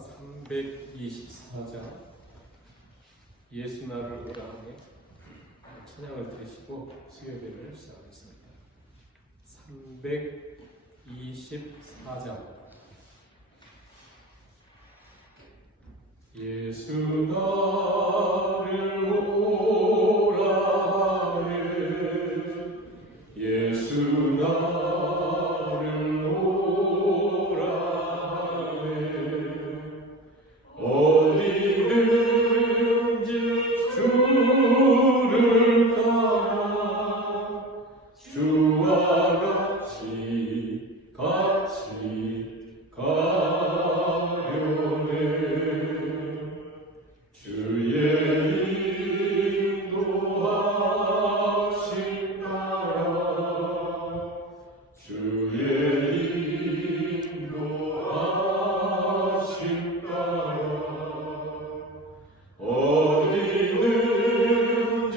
324장 예수 나를 보라 하며 찬양을 드리시고 수요예배를 시작하겠습니다. 324장 예수 나를 보라 하네 예수 나를 보라 하네 어디든지 주를 따라 주와 같이 가려네 주의 인도하심 따라 주의 인도하심 따라 어디든지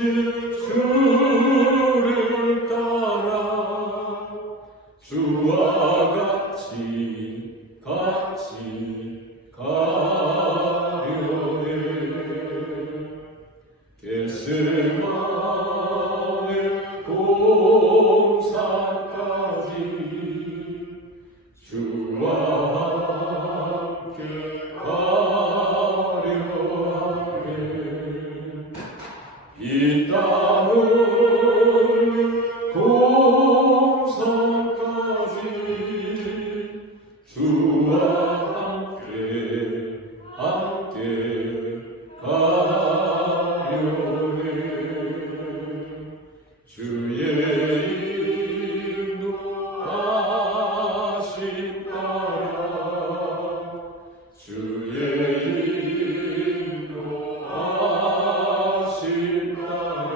주를 따라 주와 같이 가려네 겟세마네 동산까지 주와 함께 가려 하네 이 땅을 동산까지 주와 함께 가려네 주의 인도하심 따라 주의 인도하심 따라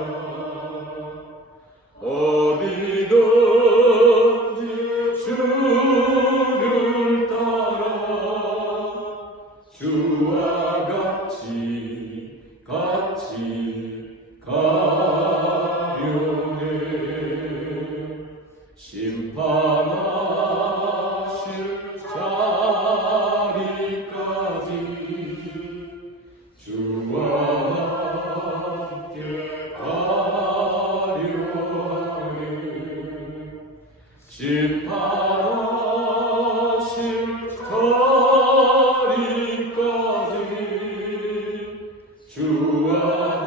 어디든지 주를 따라 주와 같이 가려네 심판하실 자리까지 주와 함께 가려 하네 심판하실 자리까지 주와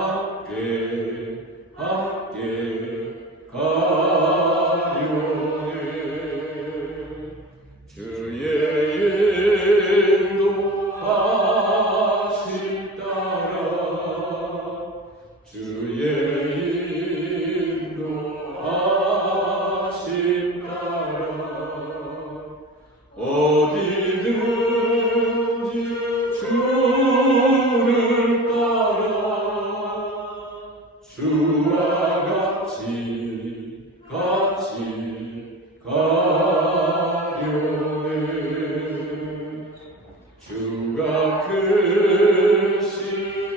함께 가려네 주의 인도하심 따라 주의 인도하심 따라 어디든지 주를 따라 주와 같이 가려네 주가 크신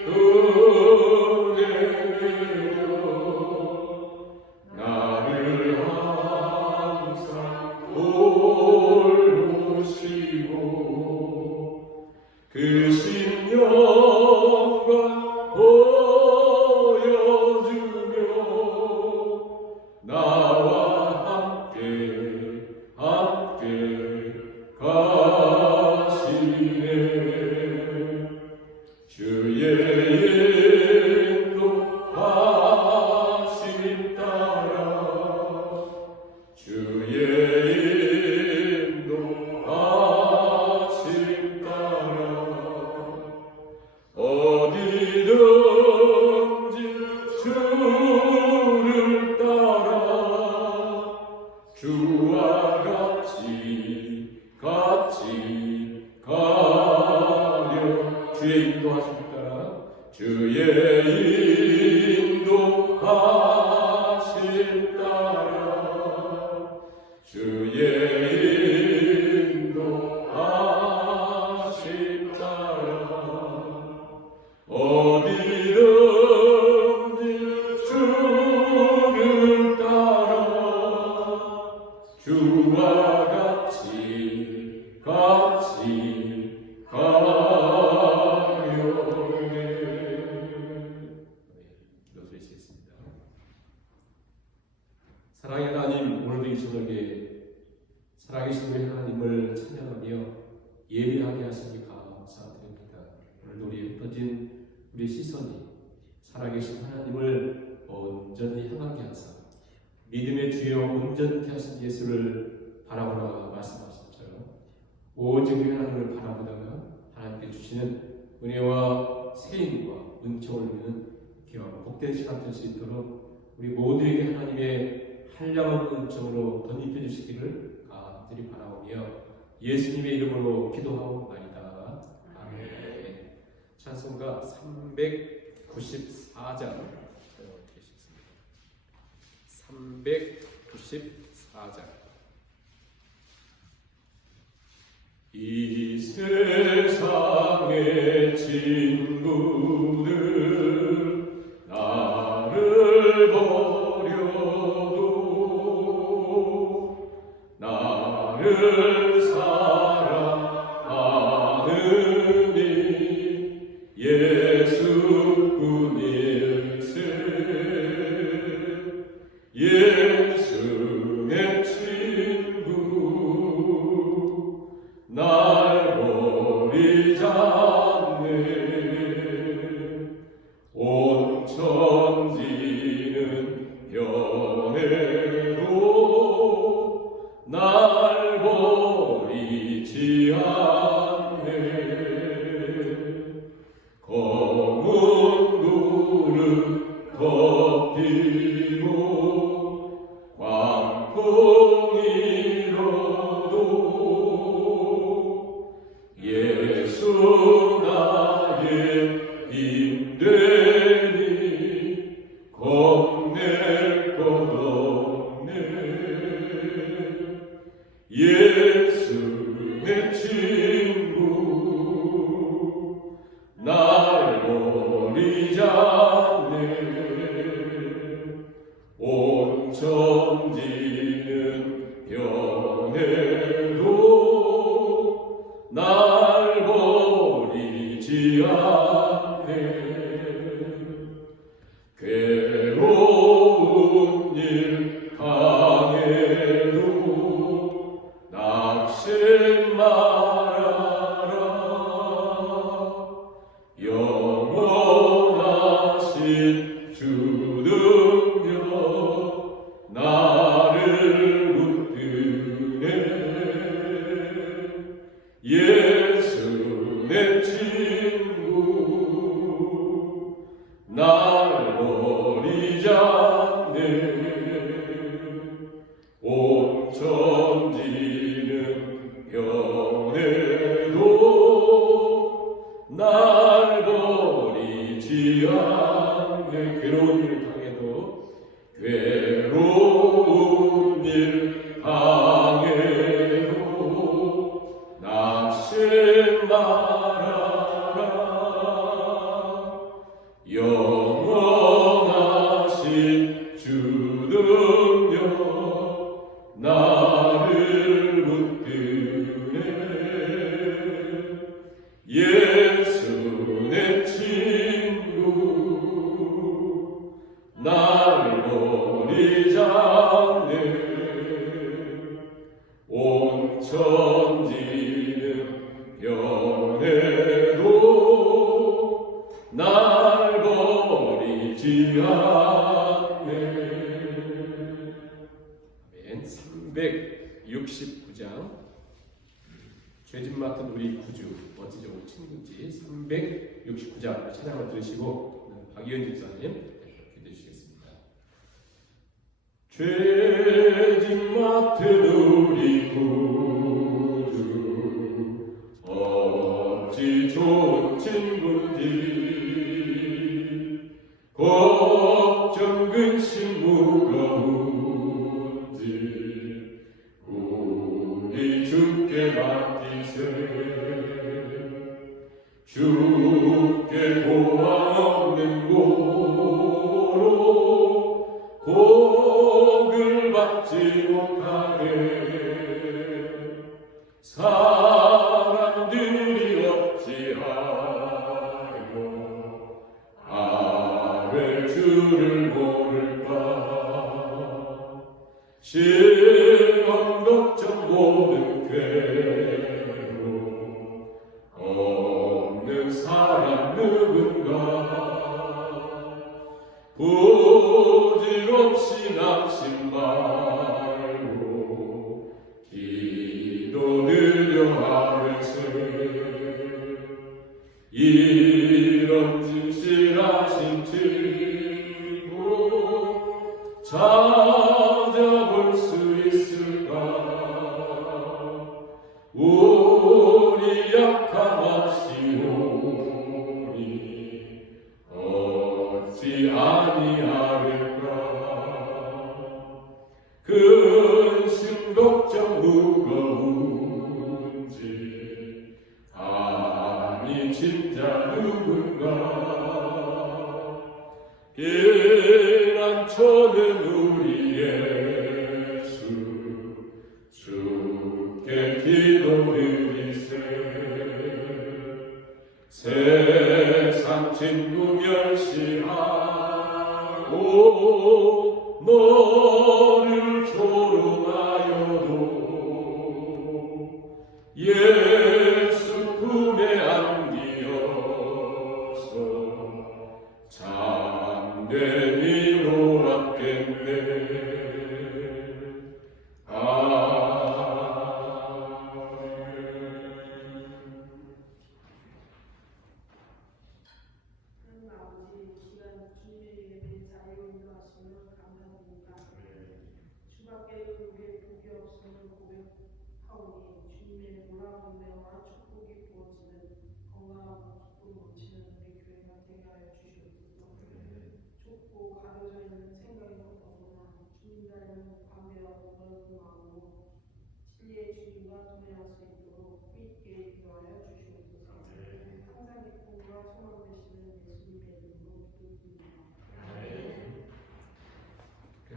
은혜 내려 나를 항상 돌보시고 그 신령과 보여주며 나와 함께 가시네 주의 인도하심 따라 주의 인도하심 따라 어디든지 주를 따라 주와 같이 가려 주의 인도하심 따라 주의 인도하심 따라 주의 인도하심 따라 어디든지 주를 따라 주와 같이 가 하게 하시니 감사드립니다. 오늘도 우리 흩어진 우리 시선이 살아계신 하나님을 온전히 향하게 하사 믿음의 주여 온전케 하신 예수를 바라보라 말씀하셨처럼 오직 하나님을 바라보다가 하나님께 주시는 은혜와 세임과 은총을 누리는 귀한 복된 시간 될 수 있도록 우리 모두에게 하나님의 한량한 은총으로 덧입혀 주시기를 간절히 바라오며 예수님의 이름으로 기도하옵나이다. 아멘. 찬송가 394장 드리겠습니다. 394장. 이 세상의 친구들 나를 버려도 나를 사랑하느니 예수뿐일세. 예수의 친구 날 버리지 않네. 온 천지는 변해도 날 버리지 않네. 검은 구름 덮이고 광풍이 일어도 예수 나의 힘되니 겁낼 것 없네. 예수 내 친구 날 버리지 않네. 온 천지는 변해도 날 버리지 않네. 괴로운 일 당해도 낙심 말아라. 영원하신 주 능력 나를 붙드네. 예수 내 친구 날 버리지 않네. 온 천지는 변해도 날 버리지 않네. 괴로운 일 당해도 괴로운 일 당해도 낙심 말아라. 영원하신 주 능력 나를 붙드네. 예수 내 친구 날 버리지 않네. 온 천지는 변해도 날 버리지 않네. 아멘. 369장 죄짐 맡은 우리 구주 멋지죠 우리 친구지. 369장 찬양을 들으시고 박이현 집사님 기도해 주시겠습니다. 죄짐 맡은 우리 구주 어찌 좋은 친구인지 걱정 근심 무거운지 우리 주께 맡기세. 주께 고한 없는 고로 복을 받지 못하게 사람들이 어찌하여 아벨 주를 모를까. 시험 걱정 모든 괴로 없이 말고 기도 드려 하면서 이런 진실하신 주고 찾아볼 수 있을까? 우리 약함하시오니 어찌 아니하릴까? 근심 걱정 무거운지 아니 진짜 누군가 피난처는 우리 예수 주께 기도드리세 세상 친구 멸시하고 너를 조롱하여도 예수 품에 안기어서 참된 위로 얻겠네.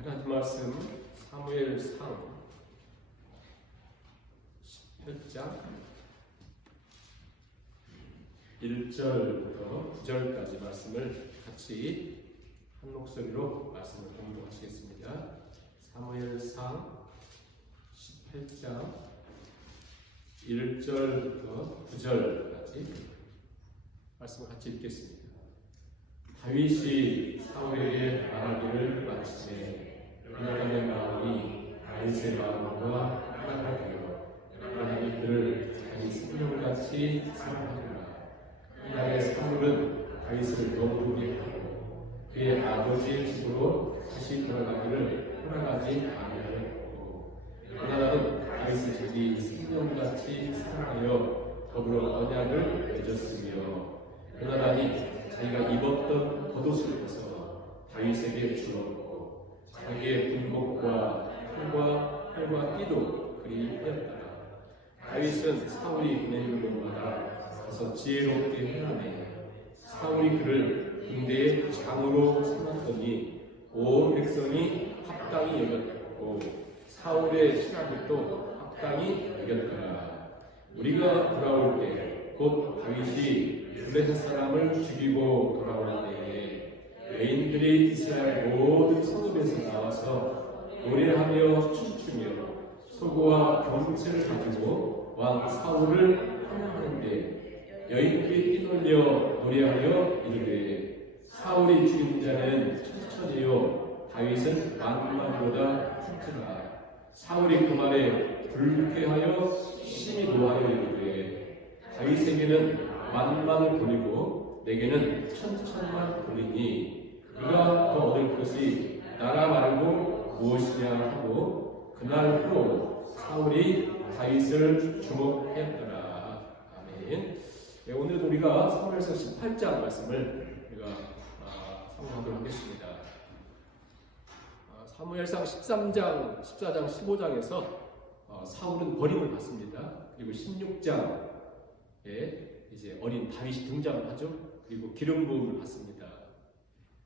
하나님 말씀 사무엘상 18장 1절부터 9절까지 말씀을 같이 한 목소리로 말씀을 공부하시겠습니다. 사무엘상 18장 1절부터 9절까지 말씀을 같이 읽겠습니다. 다윗이 사울에게 말하기를 마치매 요나단의 마음이 다윗의 마음과 하나가 되어 요나단이 그를 자기 생명같이 사랑하더라. 이날의 사울은 다윗을 너무하게 하고 그의 아버지의 집으로 다시 돌아가기를 허락하지 아니하였고 요나단은 다윗을 자기 생명같이 사랑하여 더불어 언약을 맺었으며 요나단이 자기가 입었던 겉옷을 벗어 다윗에게 주었고 자기의 군복과 활과 띠도 그리 하였더라. 다윗은 사울이 보낸 곳마다 가서 지혜롭게 행하매 사울이 그를 군대의 장으로 삼았더니 온 백성이 합당히 여겼고 사울의 신하들도 합당히 여겼더라. 우리가 돌아올 때 곧 다윗이 블레셋 사람을 죽이고 돌아올 때에 여인들이 이스라엘 모든 성읍에서 나와서 노래하며 춤추며 소고와 경치를 가지고 왕 사울을 환영하는데 여인들이 뛰놀려 노래하여 이르되 사울이 죽인 자는 천천히요 다윗은 만만보다 튼튼하라. 사울이 그 말에 불쾌하여 심히 노하여 이르되 다윗에게는 만만을 돌리고 내게는 천천만 돌리니 그가 더 얻을 것이 나라 말고 무엇이냐 하고 그날 후로 사울이 다윗을 주목하였더라. 아멘. 네, 오늘 우리가 사무엘상 18장 말씀을 우리가 상고하도록 하겠습니다. 사무엘상 13장, 14장, 15장에서 사울은 버림을 받습니다. 그리고 16장에 이제 어린 다윗이 등장을 하죠. 그리고 기름 부음을 받습니다.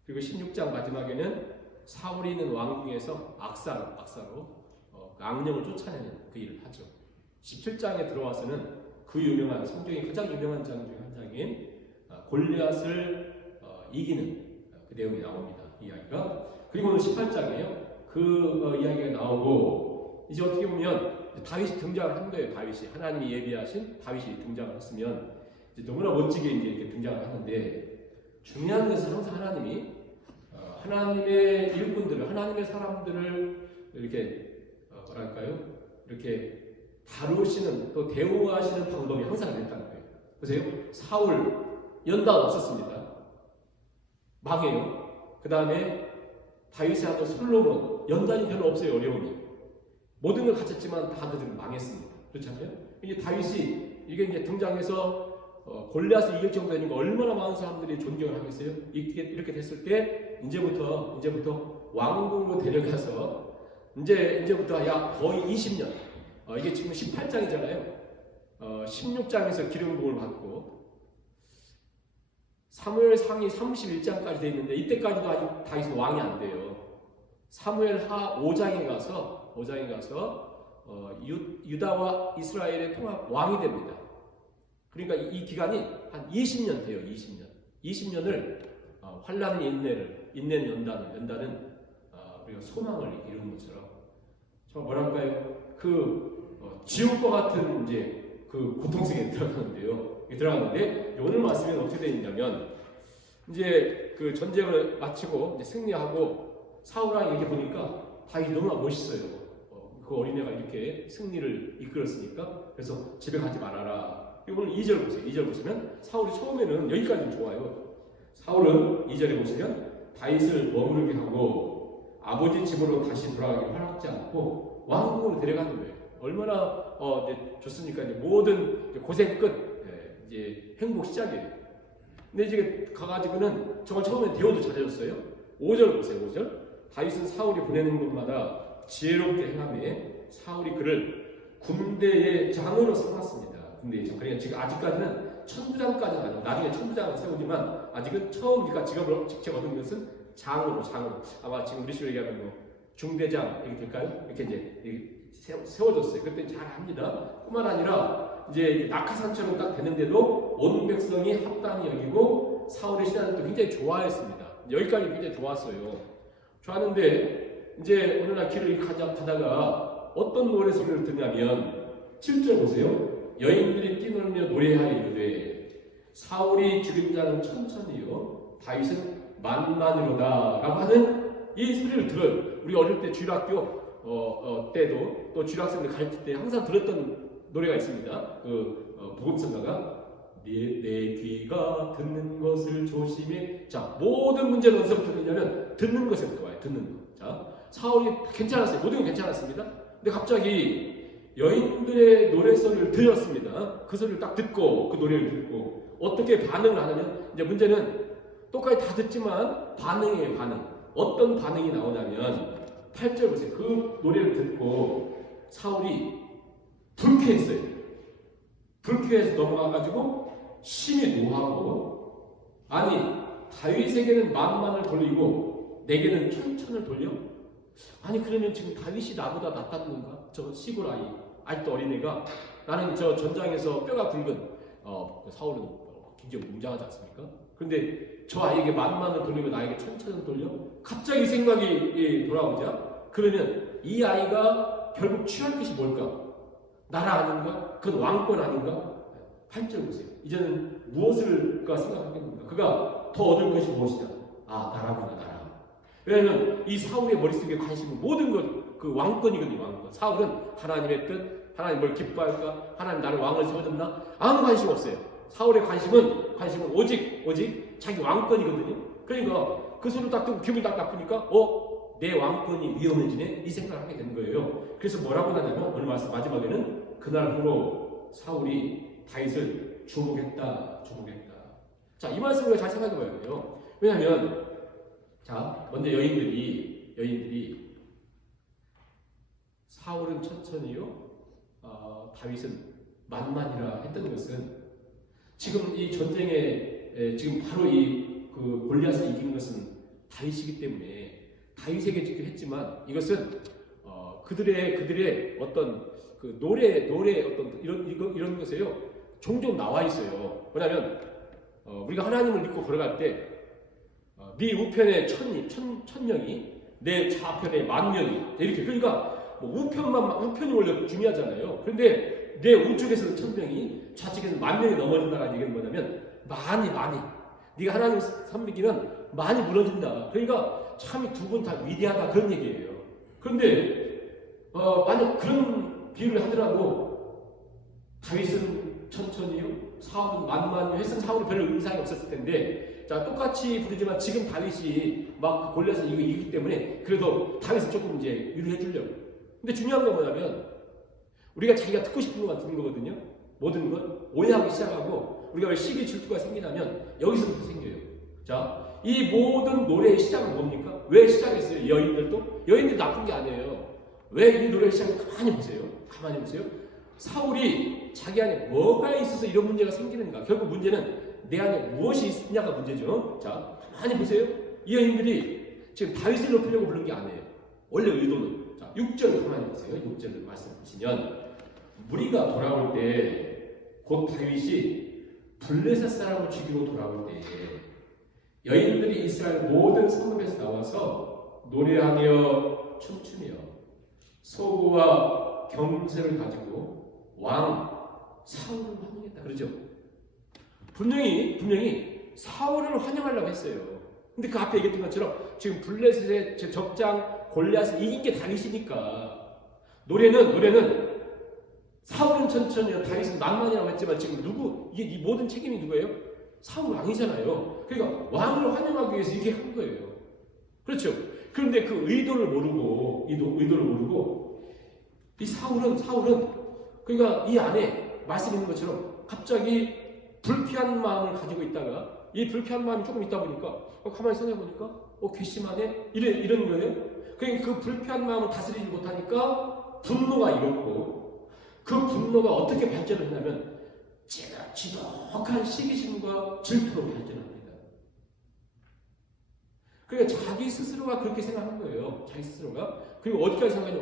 그리고 16장 마지막에는 사울이 있는 왕궁에서 악사로 악령을 쫓아내는 그 일을 하죠. 17장에 들어와서는 그 유명한 성경의 가장 유명한 장 중 한 장인 골리앗을 이기는 그 내용이 나옵니다. 이야기가. 그리고 오늘 18장이에요. 그 이야기가 나오고 이제 어떻게 보면 다윗이 등장을 한 거예요. 다윗이 하나님이 예비하신 다윗이 등장을 했으면 이제 너무나 멋지게 이제 이렇게 등장을 하는데 중요한 것은 항상 하나님이 하나님의 일꾼들을, 하나님의 사람들을 이렇게 뭐랄까요? 이렇게 다루시는, 또 대우하시는 방법이 항상 됐다는 거예요. 보세요. 사울 연단 없었습니다. 망해요. 그 다음에 다윗의 아들 솔로몬 연단이 별로 없어요. 어려움이. 모든 걸 갖췄지만 다 그들은 망했습니다. 그렇잖아요. 이게 다윗이 이게 이제 등장해서 골리앗을 이길 정도 되니까 얼마나 많은 사람들이 존경을 하겠어요? 이렇게 됐을 때 이제부터 왕궁으로 데려가서 이제부터 야 거의 20년. 이게 지금 18장이잖아요. 16장에서 기름 부음을 받고 사무엘상이 31장까지 되어 있는데 이때까지도 아직 다윗은 왕이 안 돼요. 사무엘하 5장에 가서 유다와 이스라엘의 통합 왕이 됩니다. 그러니까 이 기간이 한 20년 돼요. 20년을 환란의 인내는 연단은 우리가 소망을 이루는 것처럼 저 뭐랄까요? 지옥과 같은 이제 그 고통 속에 들어가는데 오늘 말씀에 어떻게 되어 있냐면 이제 그 전쟁을 마치고 이제 승리하고 사울왕이 이렇게 보니까 다윗이 너무나 멋있어요. 그 어린애가 이렇게 승리를 이끌었으니까 그래서 집에 가지 말아라. 오늘 2절 보세요. 2절 보시면 사울이 처음에는 여기까지는 좋아요. 사울은 2절에 보시면 다윗을 머무르게 하고 아버지 집으로 다시 돌아가기 허락지 않고 왕궁으로 데려가는 거예요. 얼마나 이제 좋습니까? 이제 모든 고생 끝, 이제 행복 시작이에요. 근데 이제 가가지고는 정말 처음에 대우도 잘해줬어요. 5절 보세요. 5절. 다윗은 사울이 보내는 곳마다 지혜롭게 행하며 사울이 그를 군대의 장으로 삼았습니다. 군대의 장. 그러니까 지금 아직까지는 천부장까지는 아니고 나중에 천부장을 세우지만 아직은 처음 그러니까 직접 얻은 것은 장으로. 아마 지금 우리 식으로 얘기하면 뭐 중대장 이렇게 될까요? 이렇게 이제 세워졌어요. 그때 잘 합니다. 뿐만 아니라 이제 낙하산처럼 딱 되는데도 온 백성이 합당히 여기고 사울의 신하들도 굉장히 좋아했습니다. 여기까지 굉장히 좋았는데 이제 어느 날 길을 가다가 어떤 노래 소리를 듣냐면 7절 보세요. 여인들이 뛰놀며 노래하여 이르되 사울이 죽인 자는 천천히요 다윗은 만만이로다 라고 하는 이 소리를 들어요. 우리 어릴 때 주일학교 때도 또 주일학생들 가르칠 때 항상 들었던 노래가 있습니다. 복음성가가 내 귀가 듣는 것을 조심해. 자, 모든 문제는 어디서부터 듣냐면 듣는 것에부터 와요. 듣는 것. 자, 사울이 괜찮았어요. 모든 건 괜찮았습니다. 근데 갑자기 여인들의 노래소리를 들었습니다. 그 소리를 딱 듣고 그 노래를 듣고 어떻게 반응을 하냐면 이제 문제는 똑같이 다 듣지만 반응이에요. 어떤 반응이 나오냐면 8절 보세요. 그 노래를 듣고 사울이 불쾌했어요. 불쾌해서 넘어가가지고 심히 노하고 아니 다윗에게는 만만을 돌리고 내게는 천천을 돌려? 아니 그러면 지금 다윗이 나보다 낫다는 건가? 저 시골 아직도 어린애가 나는 저 전장에서 뼈가 굵은 사울은 굉장히 웅장하지 않습니까? 근데 저 아이에게 만만을 돌리고 나에게 천천을 돌려? 갑자기 생각이 돌아오자 그러면 이 아이가 결국 취할 것이 뭘까? 나라 아닌가? 그건 왕권 아닌가? 8절 보세요. 이제는 무엇을 그가 생각하겠는가? 그가 더 얻을 것이 무엇이냐? 나라구나, 나라. 왜냐하면 이 사울의 머릿속에 관심은 모든 것, 그 왕권이거든요, 왕권. 사울은 하나님의 뜻, 하나님 뭘 기뻐할까? 하나님 나를 왕을 세워줬나? 아무 관심 없어요. 사울의 관심은 오직 자기 왕권이거든요. 그러니까 그 소리를 딱 듣고 기분이 딱 나쁘니까 내 왕권이 위험해지네? 이 생각을 하게 되는 거예요. 그래서 뭐라고 하냐면 오늘 말씀 마지막에는 그날 후로 사울이 다윗을 주목했다. 자, 이 말씀을 우리가 잘 생각해 봐야 돼요. 왜냐하면 자, 먼저 여인들이 사울은 천천히요, 다윗은 만만이라 했던 것은 지금 이 전쟁에 지금 바로 그 골리앗을 이긴 것은 다윗이기 때문에 다윗에게 직접 했지만 이것은 그들의 어떤 그 노래 어떤 이런 것에요 종종 나와 있어요. 뭐냐면 우리가 하나님을 믿고 걸어갈 때 네 우편에 천명이 내 좌편에 만명이 이렇게 그러니까 뭐 우편이 원래 중요하잖아요. 그런데 내 우측에서는 천명이 좌측에서는 만명이 넘어진다는 얘기는 뭐냐면 많이 네가 하나님 섬기면 많이 무너진다. 그러니까 참 두 분 다 위대하다 그런 얘기예요. 그런데 만약 그런 비유를 하더라도 다윗은 천천히요, 사울은 만만히요 했으면 사울이 별로 의상이 없었을 텐데, 자 똑같이 부르지만 지금 다윗이 막 골리앗을 이기기 때문에 그래도 다윗은 조금 이제 위로해 주려고. 근데 중요한 건 뭐냐면 우리가 자기가 듣고 싶은 것만 듣는 거거든요. 모든 건 오해하기 시작하고 우리가 왜 시기 질투가 생기냐면 여기서부터 생겨요. 자, 이 모든 노래의 시작은 뭡니까? 왜 시작했어요? 여인들도? 여인들 나쁜 게 아니에요. 왜 이 노래를 시작했어요? 가만히 보세요. 가만히 보세요. 사울이 자기 안에 뭐가 있어서 이런 문제가 생기는가? 결국 문제는 내 안에 무엇이 있느냐가 문제죠. 자, 가만히 보세요. 이 여인들이 지금 다윗을 높이려고 부른 게 아니에요. 원래 의도는. 자, 6절 가만히 보세요. 6절을 말씀 보시면 무리가 돌아올 때 곧 다윗이 블레셋 사람을 죽이고 돌아올 때 여인들이 이스라엘 모든 성읍에서 나와서 노래하며 춤추며 소고와 경세를 가지고 왕 사울을 환영했다. 그러죠? 분명히 사울을 환영하려고 했어요. 근데 그 앞에 얘기했던 것처럼 지금 블레셋의 적장 골리앗을 이긴 게 다윗이니까 노래는 사울은 천천히요, 다윗은 만만이라고 했지만 지금 이게 이 모든 책임이 누구예요? 사울 왕이잖아요. 그러니까 왕을 환영하기 위해서 이렇게 한 거예요. 그렇죠? 그런데 그 의도를 모르고 이 사울은 그러니까 이 안에 말씀 있는 것처럼 갑자기 불쾌한 마음을 가지고 있다가 이 불쾌한 마음이 조금 있다 보니까 가만히 생각해 보니까 괘씸하네 이런 거예요. 그러니까 그 불쾌한 마음을 다스리지 못하니까 분노가 일었고 그 분노가 어떻게 발전을 했냐면 지독한 시기심과 질투로 발전합니다. 그러니까 자기 스스로가 그렇게 생각한 거예요. 자기 스스로가. 그리고 어디까지 생각하냐?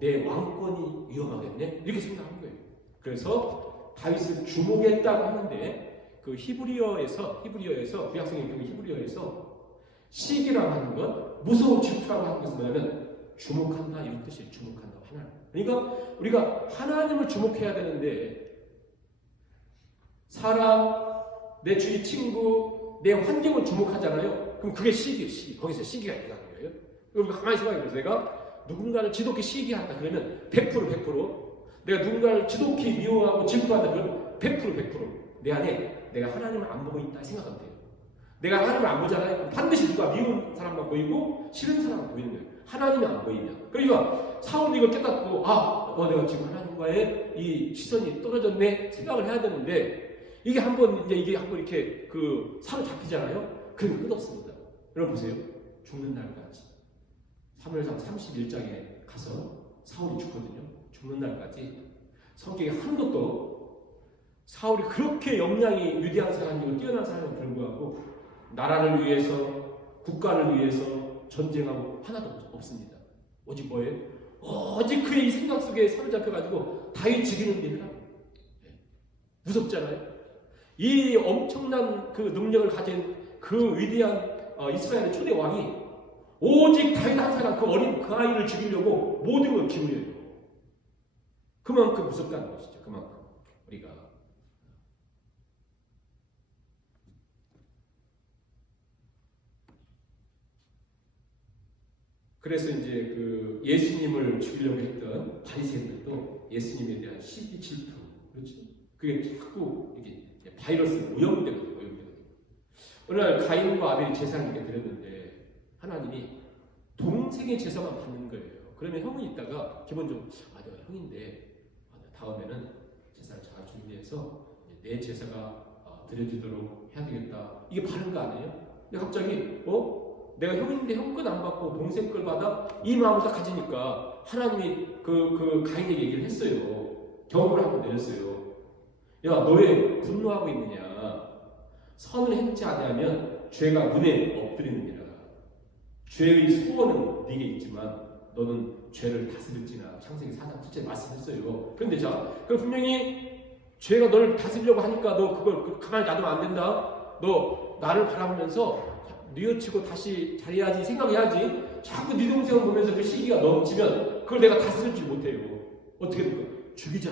내 왕권이 위험하겠네? 이렇게 생각한 거예요. 그래서 다윗을 주목했다고 하는데 그 히브리어에서 구약성경 히브리어에서 시기라고 하는 건 무서운 질투라고 하는 것은 뭐냐면 주목한다 이런 뜻이에요. 주목한다. 하나님. 그러니까 우리가 하나님을 주목해야 되는데 사람, 내 주위 친구, 내 환경을 주목하잖아요. 그럼 그게 시기. 거기서 시기가 있다는 거예요. 그럼 가만히 생각해보세요. 내가 누군가를 지독히 시기한다 그러면 100% 내가 누군가를 지독히 미워하고 질투한다 그러면 100% 내 안에 내가 하나님을 안 보고 있다 생각하면 돼요. 내가 하나님을 안 보잖아요. 그럼 반드시 누가 미운 사람만 보이고 싫은 사람만 보이는 거예요. 하나님이 안 보이면. 그러니까 사울도 이걸 깨닫고 내가 지금 하나님과의 이 시선이 떨어졌네 생각을 해야 되는데 이게 한번 이렇게 그 사로잡히잖아요. 그러면 끝없습니다. 여러분 보세요. 죽는 날까지. 사무엘상 31장에 가서 사울이 죽거든요. 죽는 날까지 성경에 한 것도 사울이 그렇게 역량이 위대한 사람이고 뛰어난 사람임에도 불구하고 나라를 위해서 국가를 위해서 전쟁하고 하나도 없습니다. 오직 뭐예요? 오직 그의 이 생각 속에 사로잡혀가지고 다윗 죽이는 일을 합니다. 무섭잖아요. 이 엄청난 그 능력을 가진 그 위대한 이스라엘의 초대 왕이 오직 다윗 한 사람 그 어린 그 아이를 죽이려고 모든 걸 기울여요. 그만큼 무섭다는 것이죠. 그만큼 우리가 그래서 이제 그 예수님을 죽이려고 했던 바리새인들도 예수님에 대한 시기 질투, 그렇지? 그게 자꾸 이게 바이러스 오염되거든요. 어느 날 가인과 아벨이 제사를 이렇게 드렸는데 하나님이 동생의 제사만 받는 거예요. 그러면 형은 있다가 기본적으로 내가 형인데 다음에는 제사를 잘 준비해서 내 제사가 드려지도록 해야 되겠다. 이게 바른 거 아니에요? 근데 갑자기 내가 형인데 형 것 안 받고 동생 걸 받아? 이 마음을 딱 가지니까 하나님이 그 가인에게 얘기를 했어요. 경고를 한번 내렸어요. 야, 너 왜 분노하고 있느냐? 선을 행치 아니하면 죄가 눈에 엎드리느니라. 죄의 소원은 네게 있지만 너는 죄를 다스릴지나. 창세기 4장 7절에 말씀했어요. 그런데 그 분명히 죄가 너를 다스리려고 하니까 너 그걸 가만히 놔두면 안 된다. 너 나를 바라보면서 뉘어치고 다시 잘해야지 생각해야지. 자꾸 네 동생을 보면서 그 시기가 넘치면 그걸 내가 다스릴 줄 못해요. 어떻게 될까? 죽이자.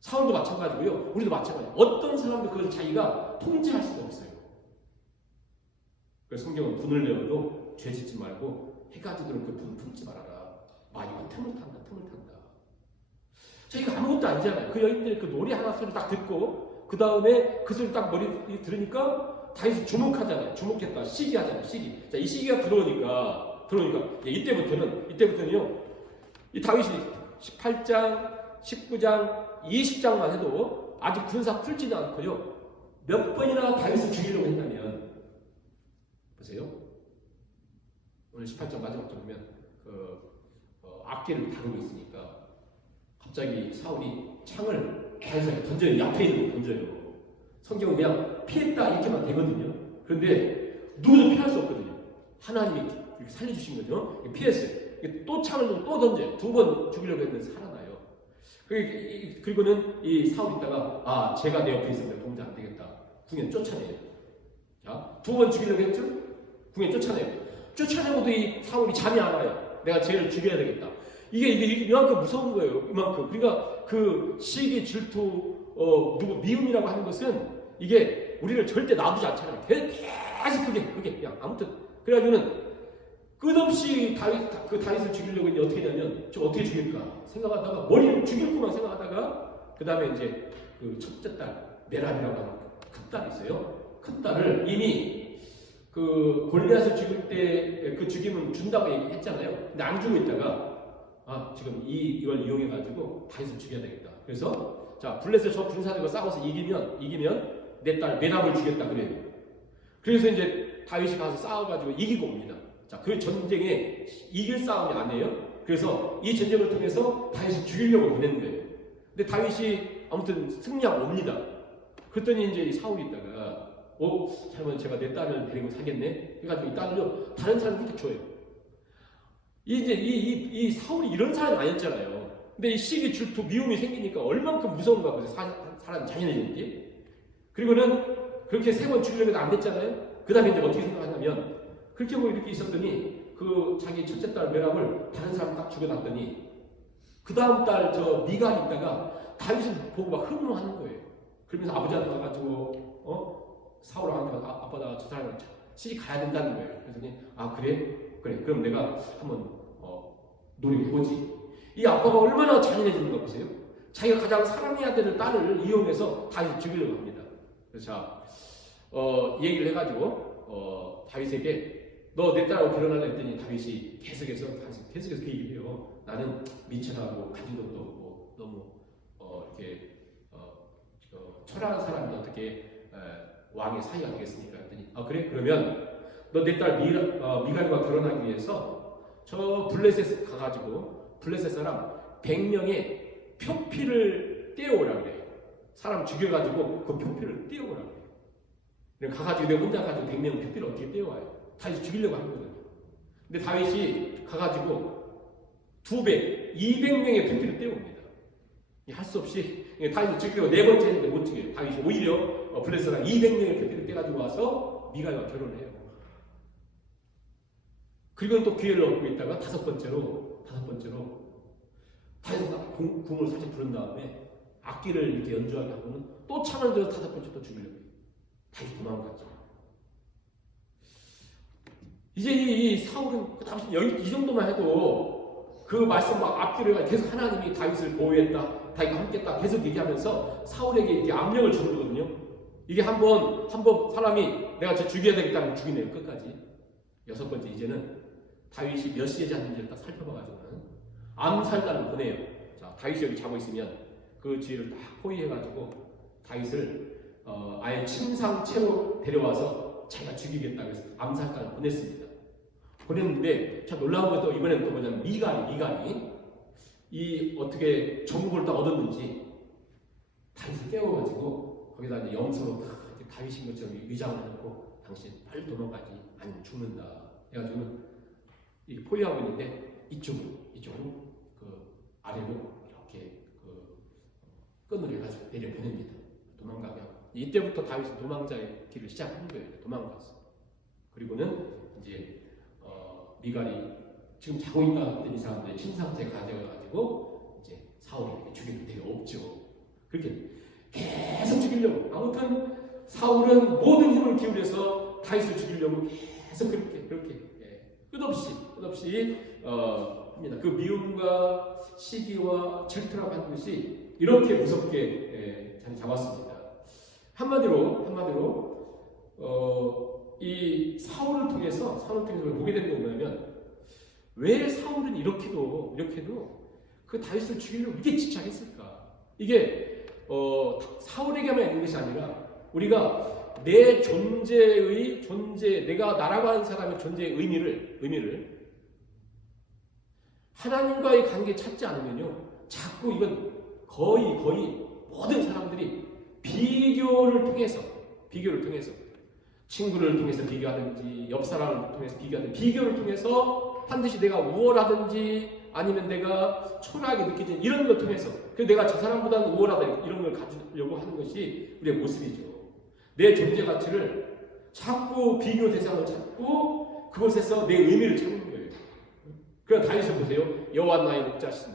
사울도 마찬가지고요. 우리도 마찬가지예요. 어떤 사람도 그걸 자기가 통제할 수가 없어요. 그래서 성경은 분을 내어도 죄 짓지 말고 해가 지도록 그 분 품지 말아라. 이거 틈을 탄다. 자, 이거 아무것도 아니잖아요. 그 여인들이 그 노래 하나 소리 딱 듣고 그 다음에 그 소리 딱 머리 들으니까 다윗이 주목하잖아요. 주목했다. 시기하잖아요. 시기. 자, 이 시기가 들어오니까 이때부터는요. 이 다윗이 18장, 19장, 20장만 해도 아직 군사 풀지는 않고요. 몇 번이나 다윗을 죽이려고 했다면 보세요. 오늘 18장 마지막 절 보면 악기를 다루고 있으니까 갑자기 사울이 창을 다윗에게 던져요. 앞에 있는 거 던져요. 성경은 그냥 피했다 이렇게만 되거든요. 그런데 누구도 피할 수 없거든요. 하나님이 이렇게 살려주신 거죠. 피했어요. 또 창을 또 던져요. 2번 죽이려고 했는데 살아나요. 그리고는 이 사울이 있다가 제가 내 옆에 있으면 동자 안 되겠다. 궁에 쫓아내요. 자, 2번 죽이려고 했죠? 궁에 쫓아내요. 쫓아내고도 이 사울이 잠이 안 와요. 내가 쟤를 죽여야 되겠다. 이게 이만큼 무서운 거예요. 이만큼. 그러니까 그 시기, 질투, 미움이라고 하는 것은 이게 우리를 절대 놔두지 않잖아요. 계속 그게 그냥 아무튼 그래가지고는 끝없이 다윗을 죽이려고 이제 어떻게 하냐면 좀 어떻게 죽일까 생각하다가 머리를 죽일 것만 생각하다가 그 다음에 이제 그 첫째 딸 메랍이라고 하는 큰 딸이 있어요. 큰 딸을 이미 그 골리앗을 죽일 때 그 죽임은 준다고 얘기했잖아요. 근데 안 주고 있다가 지금 이걸 이용해가지고 다윗을 죽여야 되겠다. 그래서 자 블레셋 저 군사들과 싸워서 이기면 내 딸 메랍을 죽였다 그래요. 그래서 이제 다윗이 가서 싸워가지고 이기고 옵니다. 자, 그 전쟁에 이길 싸움이 아니에요. 그래서 이 전쟁을 통해서 다윗을 죽이려고 보낸 거예요. 근데 다윗이 아무튼 승리하고 옵니다. 그랬더니 이제 사울이 있다가 잘못 제가 내 딸을 데리고 사겠네. 그래가지고 이 딸을요 다른 사람한테 줘요. 이제 이 사울이 이런 사람이 아니었잖아요. 근데 이 시기, 질투, 미움이 생기니까 얼만큼 무서운가 보세요. 사람이 잔인해지는지. 그리고는 그렇게 3번 죽이려고 해도 안 됐잖아요. 그 다음에 이제 어떻게 생각하냐면 그렇게 뭐 이렇게 있었더니 그 자기 첫째 딸 메랍을 다른 사람 딱 죽여놨더니 그 다음 딸 저 미갈이 있다가 다윗을 보고 막 흥분하는 거예요. 그러면서 아버지한테 와가지고 사울한테 아빠 나 저 사람을 시집 가야 된다는 거예요. 그랬더니 그래 그럼 내가 한번 노력해보지. 이 아빠가 얼마나 잔인해지는가 보세요. 자기가 가장 사랑해야 될 딸을 이용해서 다윗을 죽이려고 합니다. 그래서 얘기를 해가지고 다윗에게 너 내 딸하고 결혼하려 했더니 다윗이 계속해서 그 얘기를 해요. 나는 미천하고 가진 것도 없고 너무 이렇게 초라한 사람이 어떻게 왕의 사이가 되겠습니까? 했더니 그래? 그러면 너 내 딸 미갈과 결혼하기 위해서 저 블레셋 가가지고 블레셋 사람 100명의 표피를 떼어오라 그래요. 사람 죽여가지고 그 표피를 떼어오라 그래요. 그래서 가가지고 내가 혼자 가지고 100명 표피를 어떻게 떼어와요? 다윗이 죽이려고 하거든요. 근데 다윗이 가가지고 200, 200명의 표피를 떼어옵니다. 할 수 없이 다윗을 죽이려고 4번째 했는데 못 죽여요. 다윗이 오히려 블레셋랑 200명의 표피를 떼가지고 와서 미갈과 결혼을 해요. 그리고 또 기회를 얻고 있다가 다섯 번째로 다윗이 궁을 살짝 부른 다음에 악기를 이렇게 연주하게 하고는 또 창을 들어서 5번째 또 죽이려고 해요. 다윗이 도망갔죠. 이제 이 사울은 그 당시 이 정도만 해도 그 말씀 막 앞뒤로 계속 하나님이 다윗을 보호했다, 다윗과 함께했다 계속 얘기하면서 사울에게 이렇게 압력을 주는 거거든요. 이게 한번 사람이 내가 쟤 죽여야 되겠다면 죽이네요. 끝까지. 6번째 이제는 다윗이 몇 시에 잤는지를 딱 살펴봐가지고는 암살단을 보내요. 자, 다윗이 여기 자고 있으면 그 지혜를 딱 포위해가지고 다윗을 아예 침상채로 데려와서 자기가 죽이겠다 그래서 암살단을 보냈습니다. 보냈는데 참 놀라운 것도 이번에는 또 뭐냐면 미갈이 이 어떻게 정보를 딱 얻었는지 다윗을 깨워가지고 거기다 이제 염소로 딱 다윗인 것처럼 위장을 해놓고 당신 빨리 도망가지 아니면 죽는다 해가지고 이렇게 포위하고 있는데 이쪽으로 그 아래로 이렇게 그 끈을 해가지고 내려보냅니다. 도망가게 하고 이때부터 다윗은 도망자의 길을 시작한 거예요. 도망갔어. 그리고는 이제 미갈이 지금 자고 있다 했던 이 사람들의 침상째 가져가지고 이제 사울이 죽이는 데가 없죠. 그렇게 계속 죽이려고. 아무튼 사울은 모든 힘을 기울여서 다윗을 죽이려고 계속 그렇게 끝없이 합니다. 그 미움과 시기와 질투라고 하는 것이 이렇게 무섭게 자리 잡았습니다. 한마디로 이 사울을 통해서 보게 되는 게 뭐냐면 왜 사울은 이렇게도 그 다윗을 죽이려고 이렇게 집착했을까? 이게 사울에게만 있는 것이 아니라 우리가 내 내가 나라고 하는 사람의 존재의 의미를 하나님과의 관계 찾지 않으면요, 자꾸 이건 거의 모든 사람들이 비교를 통해서 친구를 통해서 비교하든지 옆 사람을 통해서 비교를 통해서 반드시 내가 우월하든지 아니면 내가 초라하게 느껴지는 이런 걸 통해서 내가 저 사람보다는 우월하다 이런 걸 가지려고 하는 것이 우리의 모습이죠. 내 존재 가치를 자꾸 비교 대상을 찾고 그곳에서 내 의미를 찾는 거예요. 그럼 다윗을 보세요. 여호와 나의 목자시다.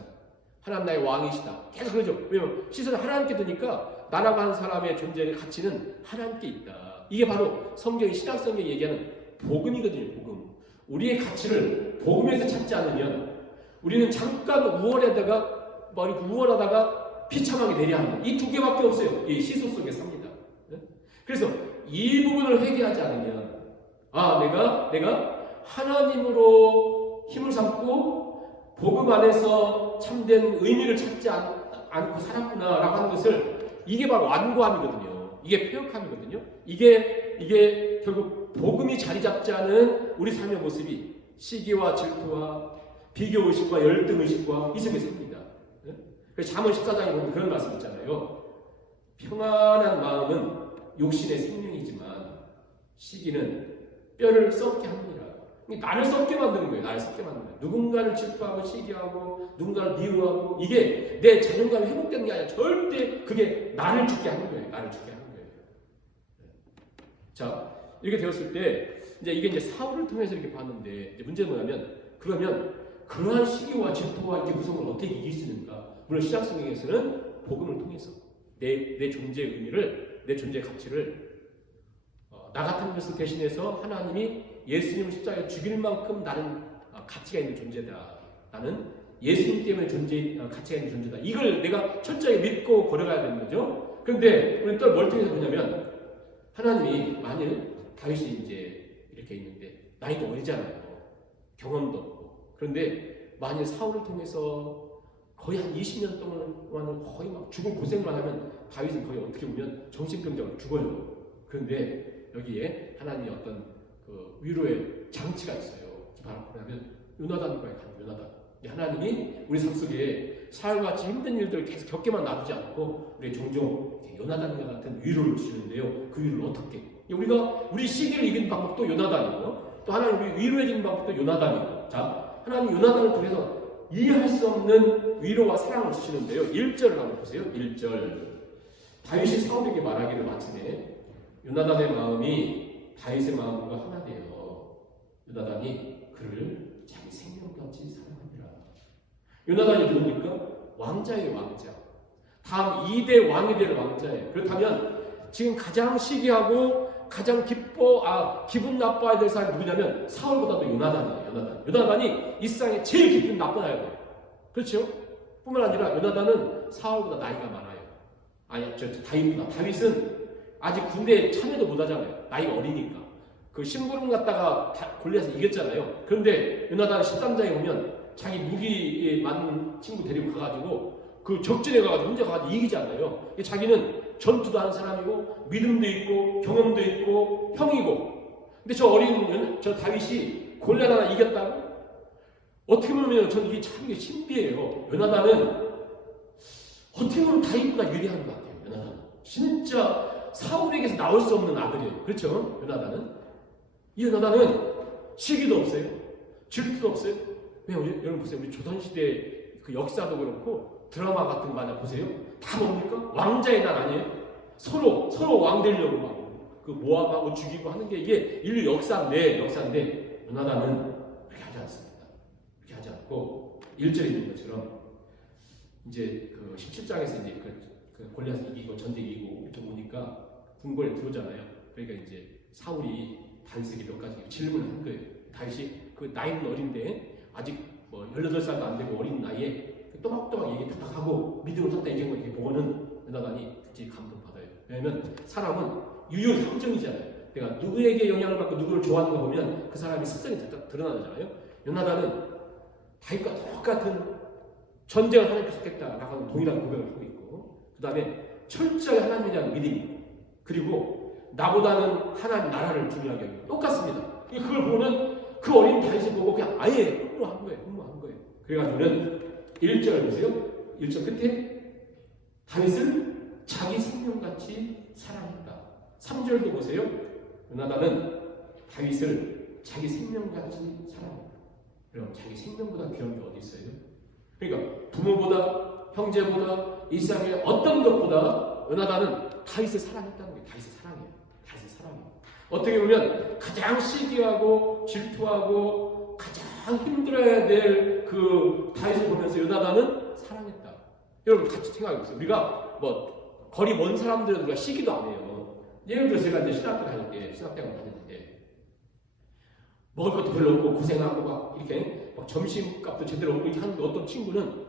하나님 나의 왕이시다. 계속 그러죠. 왜냐면 시선을 하나님께 두니까 나라고 하는 사람의 존재의 가치는 하나님께 있다. 이게 바로 신약성경이 얘기하는 복음이거든요. 복음. 우리의 가치를 복음에서 찾지 않으면 우리는 잠깐 우월하다가 비참하게 내려앉는 이 두 개밖에 없어요. 이 시소 속에 삽니다. 그래서 이 부분을 회개하지 않으면 내가 하나님으로 힘을 삼고 복음 안에서 참된 의미를 찾지 않고 살았구나라고 하는 것을 이게 바로 완고함이거든요. 이게 폐역함이거든요. 이게 결국 복음이 자리 잡지 않은 우리 삶의 모습이 시기와 질투와 비교의식과 열등의식과 이 속에 삽니다. 그래서 잠언 14장에 보면 그런 말씀 있잖아요. 평안한 마음은 욕심의 생명이지만 시기는 뼈를 썩게 합니다. 나를 썩게 만드는 거예요. 누군가를 질투하고 시기하고 누군가를 미워하고 이게 내 자존감이 회복되는 게 아니라 절대 그게 나를 죽게 하는 거예요. 자, 이렇게 되었을 때 이게 사울을 통해서 이렇게 봤는데 문제는 뭐냐면 그러면 그러한 시기와 질투와 이렇게 무서움을 어떻게 이길 수 있는가? 물론 신약성경에서는 복음을 통해서 내 존재의 의미를 내 존재의 가치를 나 같은 것을 대신해서 하나님이 예수님을 십자가에 죽일 만큼 나는 가치가 있는 존재다. 나는 예수님 때문에 가치가 있는 존재다. 이걸 내가 철저히 믿고 걸어가야 되는 거죠. 그런데 우리는 또 뭘 통해서 보냐면 하나님이 만일 다윗이 이제 이렇게 있는데 나이도 어리잖아요. 경험도 없고. 그런데 만일 사울을 통해서 거의 한 20년 동안은 거의 막 죽을 고생만 하면 다윗은 거의 어떻게 보면 정신병자로 죽어요. 그런데 여기에 하나님의 어떤 그 위로의 장치가 있어요. 바로 뭐냐면 요나단과의 관계. 요나단. 하나님이 우리 삶 속에 사울과 같이 힘든 일들을 계속 겪게만 놔두지 않고 우리 종종 요나단과 같은 위로를 주시는데요. 그 위로를 어떻게? 우리 시기를 이기는 방법도 요나단이고 또 하나님 우리 위로해주는 방법도 요나단이고. 자, 하나님 요나단을 통해서 이해할 수 없는 위로와 사랑을 주시는데요. 1절을 한번 보세요. 1절. 다윗이 사울에게 말하기를 마침에 요나단의 마음이 다윗의 마음과 하나 되어 요나단이 그를 자기 생명같이 사랑하니라. 요나단이 누굽니까? 왕자의 왕자. 다음 2대 왕이 될 왕자예요. 그렇다면 지금 가장 시기하고 가장 기분 나빠야 될 사람이 누구냐면 사울보다도 요나단이에요. 요나단이 이 세상에 제일 기분 나빠야 돼요. 그렇죠? 뿐만 아니라 요나단은 사울보다 나이가 많아요. 다윗보다. 다윗은 아직 군대에 참여도 못하잖아요. 나이가 어리니까. 그 심부름 갔다가 골리앗을 이겼잖아요. 그런데 요나단 13장에 보면 자기 무기에 맞는 친구 데리고 가가지고 그 적진에 가가지고 혼자 가가지고 이기잖아요. 자기는 전투도 하는 사람이고 믿음도 있고 경험도 있고 형이고. 근데 저 다윗이 골리앗 하나 이겼다고? 어떻게 보면 저는 이게 참 신비해요. 요나단은 어떻게 보면 다윗보다 유리한 것 같아요. 요나단은 진짜 사울에게서 나올 수 없는 아들이에요. 그렇죠? 이 요나단은 시기도 없어요. 질투도 없어요. 여러분 보세요. 우리 조선시대 그 역사도 그렇고 드라마 같은 거 하나 보세요. 다 뭡니까? 왕자의 날 아니에요? 서로 왕 되려고 막 그 모함하고 죽이고 하는 게 이게 인류 역사인데 요나단은 그렇게 하지 않습니다. 그렇게 하지 않고 1절에 있는 것처럼 이제 그 17장에서 이제 그 골리앗을 이기고 전쟁 이기고 이렇게 오니까 궁궐에 들어오잖아요. 그러니까 이제 사울이 다윗에게 몇 가지 질문을 한 거예요. 다윗이 그 나이는 어린데 아직 뭐 18살도 안 되고 어린 나이에 또박또박 얘기 탁탁하고 믿음을 탔다 이런 거 이렇게 보고는 요나단이 굉장히 감동받아요. 왜냐하면 사람은 유유상정이잖아요. 내가 누구에게 영향을 받고 누구를 좋아하는 거 보면 그 사람이 습성이 드러나잖아요. 요나단은 다윗과 똑같은 전쟁을 하나님께 속했다라고 하는 동일한 고백을 하고 있고, 그 다음에 철저히 하나님에 대한 믿음, 그리고 나보다는 하나님 나라를 중요하게 여기고 똑같습니다. 그걸 보고는 그 어린 다윗을 보고 그냥 아예 흠모한 거예요. 그래가지고는 1절 보세요. 1절 끝에 다윗을 자기 생명같이 사랑했다. 3절도 보세요. 요나단은 다윗을 자기 생명같이 사랑했다. 그럼 자기 생명보다 귀한 게 어디 있어요? 그러니까 부모보다 형제보다 이 세상의 어떤 것보다 요나단은 다윗을 사랑했다는 게 다윗을 사랑해요. 어떻게 보면 가장 시기하고 질투하고 가장 힘들어야 될 그 다윗을 보면서 요나단은 사랑했다. 여러분 같이 생각해 보세요. 우리가 뭐 거리 먼 사람들은 우리가 시기도 안 해요. 예를 들어서 제가 이제 신학교 다닐 때 먹을 것도 별로 없고 고생하고 막 이렇게 막 점심값도 제대로 없고 이렇게 하는데 어떤 친구는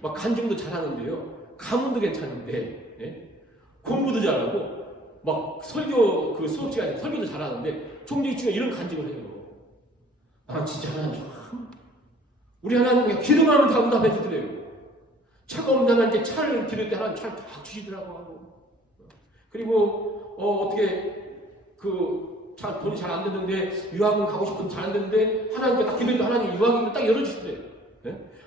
막 간증도 잘하는데요. 가문도 괜찮은데 공부도 잘하고 막 설교 그 수업 시간에 설교도 잘하는데 종종 중에 이런 간증을 해요. 아 진짜 하나님 참 우리 하나님 그냥 기도만 하면 다 응답해 주더래요. 차가 온다는 이제 차를 기를 때 하나님 차를 딱 주시더라고 하고 그리고 어떻게 그 돈이 잘 안 되는데 유학은 가고 싶은데 잘 안 되는데 하나님께 딱 기도해도 하나님 유학을 딱 열어주시더래요.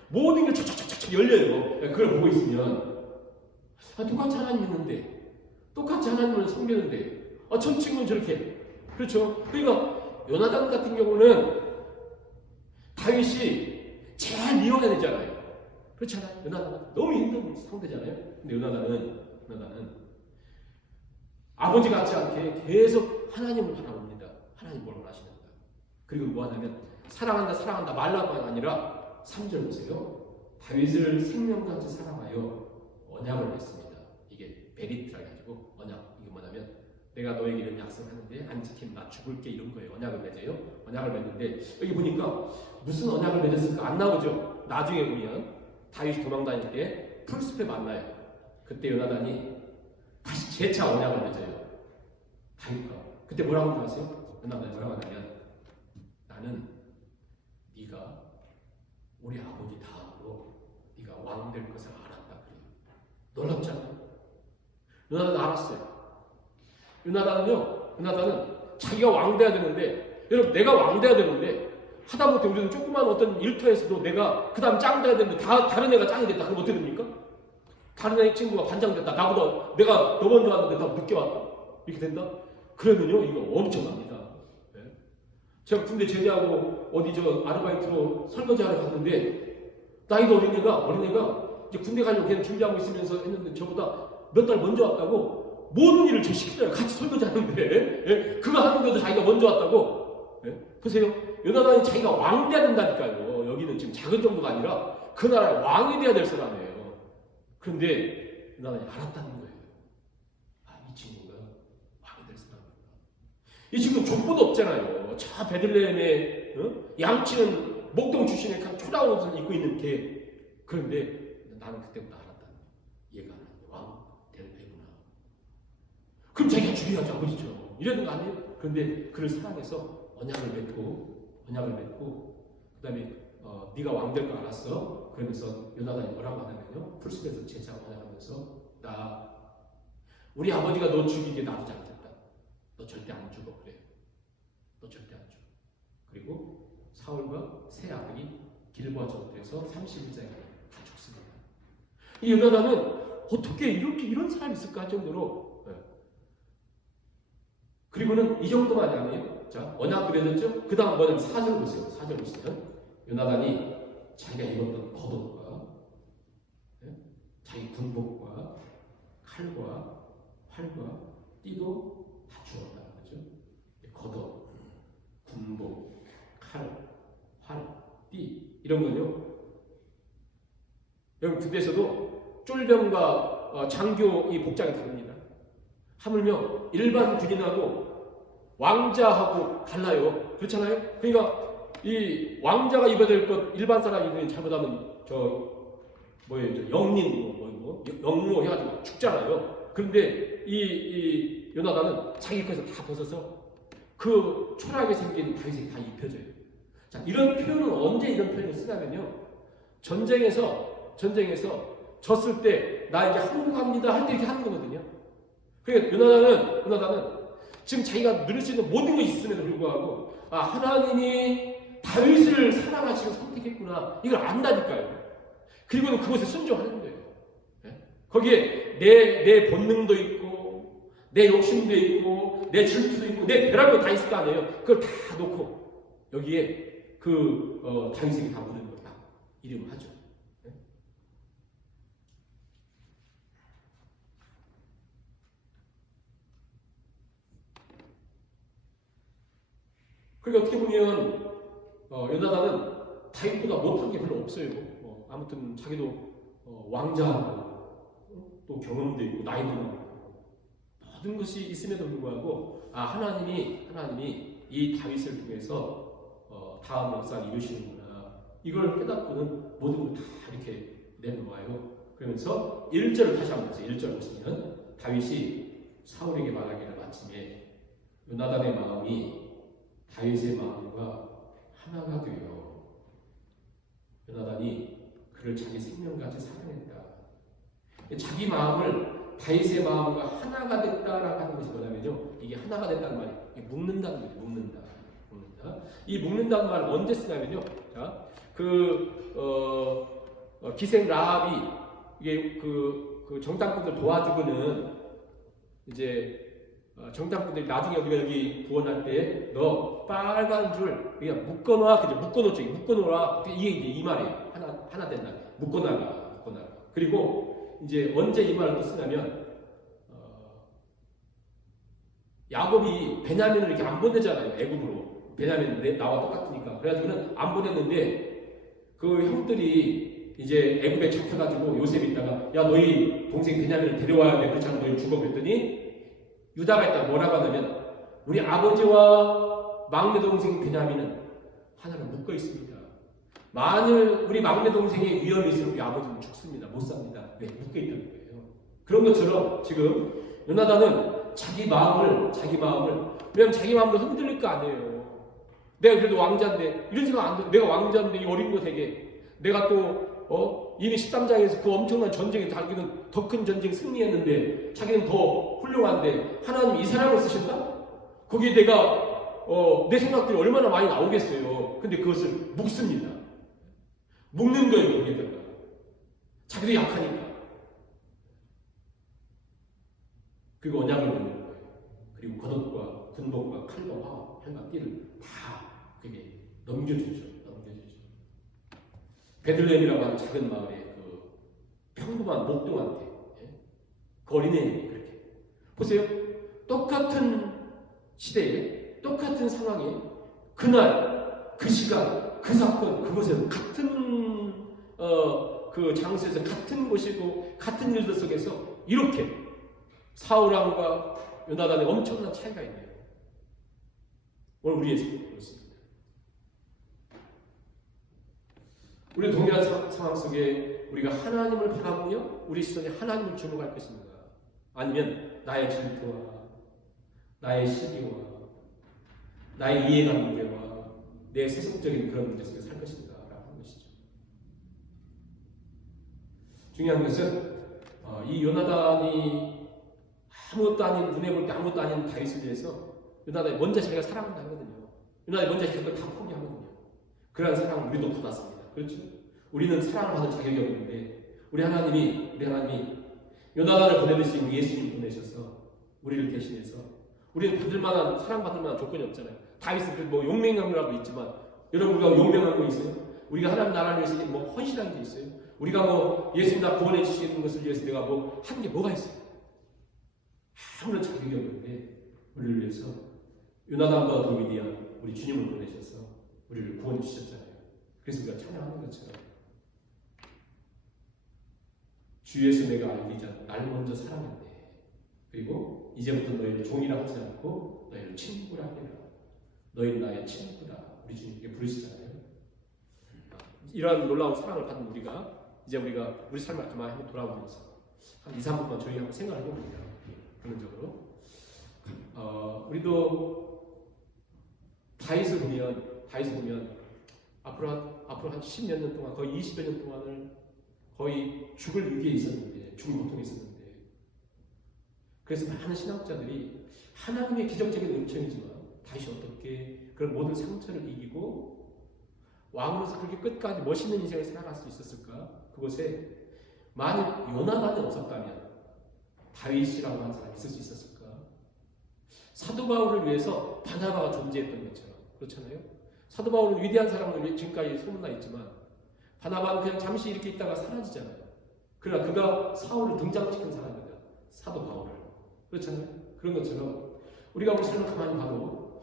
모든 게 촥촥촥촥 열려요. 그걸 보고 있으면 똑같이 하나님 믿는데 똑같이 하나님을 섬기는데 저 친구는 저렇게 그렇죠. 그러니까 요나단 같은 경우는 다윗이 제일 미워해야 되잖아요. 그렇잖아요. 요나단은 너무 힘든 상태잖아요. 근데 요나단은 아버지 같지 않게 계속 하나님을 바라봅니다. 하나님 뭘 원하시는가. 그리고 뭐 하냐면 사랑한다 말라가 아니라 3절 보세요. 다윗을 생명같이 사랑하여 언약을 맺습니다. 이게 베리트라 가지고 언약. 이게 뭐냐면 내가 너에게 이런 약속을 하는데 안 지키면 나 죽을게 이런 거예요. 언약을 맺어요. 언약을 맺는데 여기 보니까 무슨 언약을 맺었을까 안 나오죠. 나중에 보면 다윗이 도망다닐 때 풀숲에 만나요. 그때 요나단이 다시 재차 언약을 맺어요. 다윗과. 그때 뭐라고 하세요? 요나단이 뭐라고 하냐면 나는 네가 우리 아버지 다음으로 네가 왕 될 것을 알았다 그래요. 놀랍잖아요. 요나단은 알았어요. 요나단은 자기가 왕 돼야 되는데 여러분 내가 왕 돼야 되는데 하다못해 우리는 조그만 어떤 일터에서도 내가 그 다음 짱 돼야 되는데 다른 애가 짱이 됐다. 그럼 어떻게 됩니까? 다른 애 친구가 반장 됐다. 나보다 내가 너 먼저 왔는데 나 늦게 왔다. 이렇게 된다? 그러면요 이거 엄청납니다. 네. 제가 군대 제대하고 어디 아르바이트로 설거지하러 갔는데 나이도 어린 애가 이제 군대 가려고 걔는 준비하고 있으면서 했는데 저보다 몇 달 먼저 왔다고 모든 일을 저 시키잖아요. 같이 설거지하는데 그거 하는데도 자기가 먼저 왔다고. 보세요. 요나단이 자기가 왕 돼야 된다니까요. 여기는 지금 작은 정도가 아니라 그 나라의 왕이 돼야 될 사람이에요. 그런데 요나단이 알았다는 거예요. 이 친구가 왕이 될 사람이다. 이 친구는 족보도 없잖아요. 저 베들레헴에 양치는 목동 출신의 초라한 옷을 입고 있는 걔. 그런데 나는 그때부터 알았다는 거예요. 얘가 왕 될 애구나. 그럼 자기가 죽여야지 아버지죠. 이러는 거 아니에요? 그런데 그를 사랑해서 언약을 맺고 그 다음에 네가 왕 될 거 알았어. 그러면서 요나단이 뭐라고 하냐면요. 풀숲에서 제자 언약하면서 우리 아버지가 너 죽이게 나도 잘못했다. 너 절대 안 죽어. 그래. 너 절대 안 죽어. 그리고 사울과 세 아들이 길보아 전투에서 30일자에 다 죽습니다. 이 요나단은 어떻게 이런 사람이 있을까 할 정도로 그리고는 이 정도만이 아니에요. 자, 언약도 맺었죠? 그 다음 뭐냐면 4절 보세요. 4절 보시면 요나단이 자기가 입었던 겉옷과 자기 군복과 칼과 활과 띠도 다 주었다. 그렇죠? 겉옷, 군복, 칼, 활, 띠 이런 거요. 여러분 군대에서도 쫄병과 장교 이 복장이 다릅니다. 하물며 일반 군인하고 왕자하고 달라요. 그렇잖아요? 그러니까 이 왕자가 입어야 될 것 일반 사람이 입으면 잘못하면 저 영린 영모 해가지고 죽잖아요. 그런데 이 요나단은 자기 것에서 다 벗어서 그 초라하게 생긴 다윗에게 다 입혀져요. 자, 이런 표현은 언제 이런 표현을 쓰냐면요. 전쟁에서 졌을 때 나 이제 항복합니다 할 때 이렇게 하는 거거든요. 그러니까 요나단은 지금 자기가 누릴 수 있는 모든 것이 있음에도 불구하고 하나님이 다윗을 사랑하시고 선택했구나 이걸 안다니까요. 그리고는 그것에 순종하는 거예요. 거기에 내 본능도 있고 내 욕심도 있고 내 질투도 있고 내 별의별 다 있을 거 아니에요. 그걸 다 놓고 여기에 다윗에게 다 묻는 거다 이름을 하죠. 그러니까 어떻게 보면 요나단은 다윗보다 못한 게 별로 없어요. 아무튼 자기도 왕자하고 또 경험도 있고 나이도 많고 모든 것이 있음에도 불구하고 하나님이 이 다윗을 통해서 다음 역사를 이루시는구나 이걸 깨닫고는 모든 걸 다 이렇게 내놓아요. 그러면서 1절을 다시 한번 보세요. 1절 보시면 다윗이 사울에게 말하기를 마침에 요나단의 마음이 다윗의 마음과 하나가 되어 요나단이 그를 자기 생명같이 사랑했다. 자기 마음을 다윗의 마음과 하나가 됐다라고 하는 것이 뭐냐면요. 이게 하나가 됐다는 말이 묶는다는 거죠. 묶는다. 이 묶는다는 말을 언제 쓰냐면요. 자, 기생 라합이 이게 그 정탐꾼들 도와주고는 이제 정탐꾼들이 나중에 우리가 여기 구원할 때 너 빨간 줄 그냥 묶어놔, 그죠? 묶어놓으라. 이게 이제 이 말이에요. 하나 된다. 묶어놔라. 그리고 이제 언제 이 말을 또 쓰냐면 야곱이 베냐민을 이렇게 안 보내잖아요. 애굽으로. 베냐민 나와 똑같으니까. 그래가지고는 안 보냈는데 그 형들이 이제 애굽에 잡혀가지고 요셉이 있다가 야 너희 동생 베냐민을 데려와야 돼. 그렇지 않으면 너희 죽어. 그랬더니 유다가 있다가 뭐라고 하냐면 우리 아버지와 막내 동생 베냐민은 하나로 묶어 있습니다. 만일 우리 막내 동생의 위험이 있으면 우리 아버지는 죽습니다. 못 삽니다. 왜? 묶어 있다는 거예요. 그런 것처럼 지금 요나단은 자기 마음을 왜냐면 자기 마음도 흔들릴 거 아니에요. 내가 그래도 왕자인데 이런 생각 안 돼. 내가 왕자인데 이 어린 것에게 내가 또 이미 13장에서 그 엄청난 전쟁에 자기는 더 큰 전쟁 승리했는데 자기는 더 훌륭한데 하나님이 이 사람을 쓰셨다? 거기에 내가 내 생각들이 얼마나 많이 나오겠어요. 근데 그것을 묶습니다. 묶는 거예요. 거기에다가 자기도 약하니까. 그리고 언약을 맺는 거예요. 그리고 겉옷과 군복과 칼과 활과 띠를 다 그게 넘겨주죠. 베들레헴이라고 하는 작은 마을에 그 평범한 목동한테 그 어린애에게 그렇게 보세요. 똑같은 시대에 똑같은 상황에 그날 그 시간 그 사건 그곳에서 같은 그 장소에서 같은 곳이고 같은 일들 속에서 이렇게 사울왕과 요나단의 엄청난 차이가 있네요. 오늘 우리의 삶도 그렇습니다. 우리 동일한 상황 속에 우리가 하나님을 바라보며 우리 시선이 하나님을 주목할 것인가? 아니면 나의 질투와 나의 시기와 나의 이해관 문제와 내 세속적인 그런 문제 속에 살 것인가? 라고 하는 것이죠. 중요한 것은 이 요나단이 아무것도 아닌 눈에 볼 때 아무것도 아닌 다윗에 대해서 요나단이 먼저 자기가 사랑한다 하거든요. 요나단이 먼저 자기가 다 포기하거든요. 그러한 사랑을 우리도 받았습니다. 그렇죠? 우리는 사랑을 받을 자격이 없는데 우리 하나님이 요나단을 보내듯이 우리 예수님을 보내셔서 우리를 대신해서 우리는 받을만한 사랑받을 만한 조건이 없잖아요. 다윗은 뭐 용맹함이라도 있지만 여러분 우리가 용맹한 거 있어요? 우리가 하나님 나라를 위해서 뭐 헌신한 게 있어요? 우리가 뭐 예수님 나 구원해 주시는 것을 위해서 내가 뭐 한 게 뭐가 있어요? 아무런 자격이 없는데 우리를 위해서 요나단과 다윗이야 우리 주님을 보내셔서 우리를 구원해 주셨잖아요. 그래서 우리가 찬양하는 것처럼 주에서 내가 알기 전 날 먼저 사랑했네. 그리고 이제부터 너희를 종이라 하지 않고 너희를 친구라 하리라. 너희는 나의 친구다. 우리 주님께 부르시잖아요. 이러한 놀라운 사랑을 받은 우리가 우리 삶을 가만히 한번 돌아보면서 한 2, 3분만 저희 한번 생각을 해봅니다. 본능적으로. 우리도 다윗을 보면 앞으로 한 10몇 년 동안, 거의 20여 년 동안을 거의 죽을 위기에 있었는데, 죽을 고통에 있었는데, 그래서 많은 신학자들이 하나님의 기적적인 은총이지만 다윗이 어떻게 그런 모든 상처를 이기고 왕으로서 그렇게 끝까지 멋있는 인생을 살아갈 수 있었을까? 그곳에 만약 요나단이 없었다면 다윗이라고 하는 사람이 있을 수 있었을까? 사도 바울을 위해서 바나바가 존재했던 것처럼, 그렇잖아요? 사도 바울은 위대한 사람으로 지금까지 소문나 있지만 바나바는 그냥 잠시 이렇게 있다가 사라지잖아요. 그러나 그가 사울을 등장시킨 사람이다. 사도 바울을. 그렇잖아요? 그런 것처럼 우리가 우리 삶을 가만히 봐도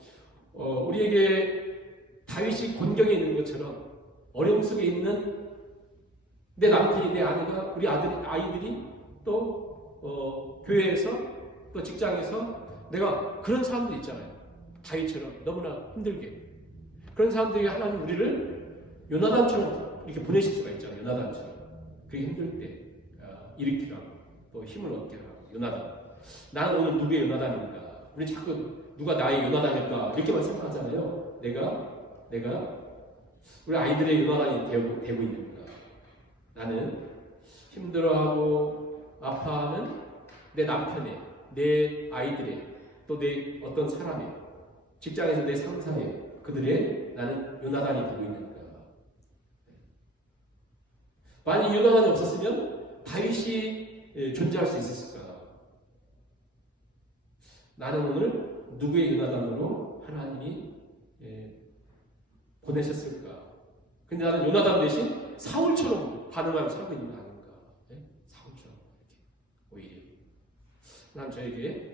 우리에게 다윗이 곤경에 있는 것처럼 어려움 속에 있는 내 남편이, 내 아내가, 우리 아이들이 또 교회에서 또 직장에서 내가 그런 사람들 있잖아요. 다윗처럼 너무나 힘들게. 그런 사람들이 하나님 우리를 요나단처럼 이렇게 보내실 수가 있잖아요. 요나단처럼. 그게 힘들 때 일으키라고 또 힘을 얻게 하라고. 요나단. 나는 오늘 누구의 요나단인가? 우리 자꾸 누가 나의 요나단일까? 이렇게만 생각하잖아요. 내가 우리 아이들의 요나단이 되고 있는가? 나는 힘들어하고 아파하는 내 남편의, 내 아이들의, 또 내 어떤 사람의, 직장에서 내 상사의, 그들의 나는 요나단이 되고 있는가? 만약 요나단이 없었으면 다윗이 존재할 수 있었을까? 나는 오늘 누구의 요나단으로 하나님이 보내셨을까? 근데 나는 요나단 대신 사울처럼 반응하며 살고 있는 거 아닌가? 사울처럼 이렇게 오히려 하나님 저에게